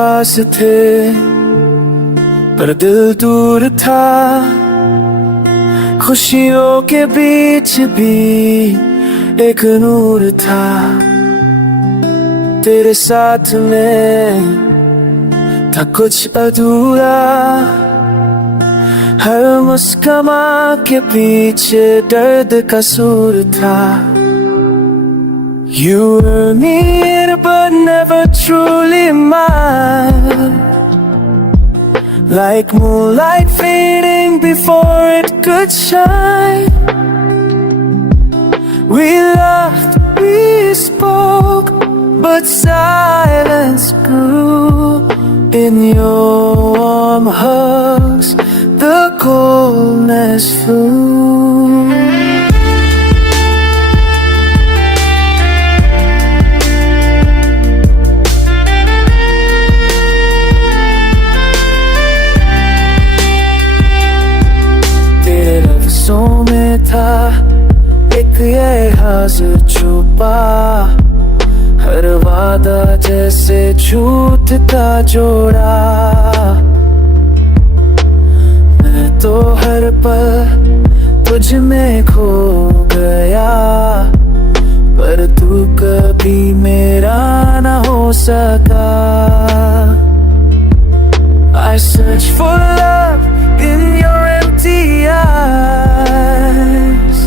पास थे पर दिल दूर था। खुशियों के बीच भी एक नूर था। तेरे साथ में था कुछ अधूरा। हर मुस्कान के पीछे दर्द का सुर था। You were near but never truly mine, like moonlight fading before it could shine. We laughed, we spoke, but silence grew. In your warm hugs, the coldness flew. में था एक ये हाजिर छुपा। हर वादा जैसे झूठ का जोड़ा। मैं तो हर पल तुझ में खो गया, पर तू कभी मेरा ना हो सका। I search for love in your empty eyes,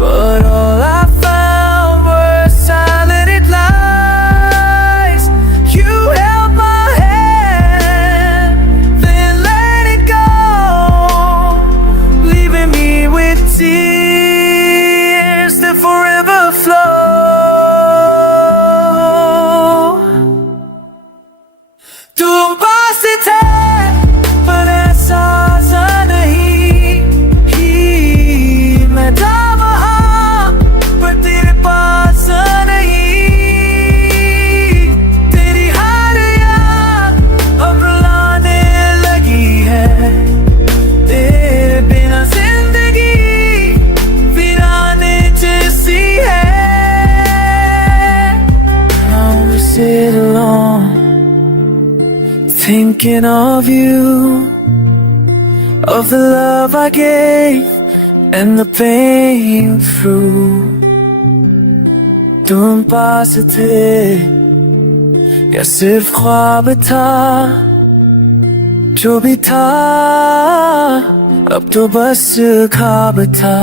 but all I found were silent lies. You held my hand, then let it go, leaving me with tears that forever flow. तुम पास थे पर एहसास नहीं ही। मैं था वहाँ पर तेरे पास नहीं। तेरी हर याद अब रुलाने लगी है। तेरे बिना जिंदगी वीराने जैसी है। Now we sit alone thinking of you, of the love I gave and the pain through. तुम पास थे या सिर्फ ख्वाब था। जो भी था अब तो बस ख्वाब था।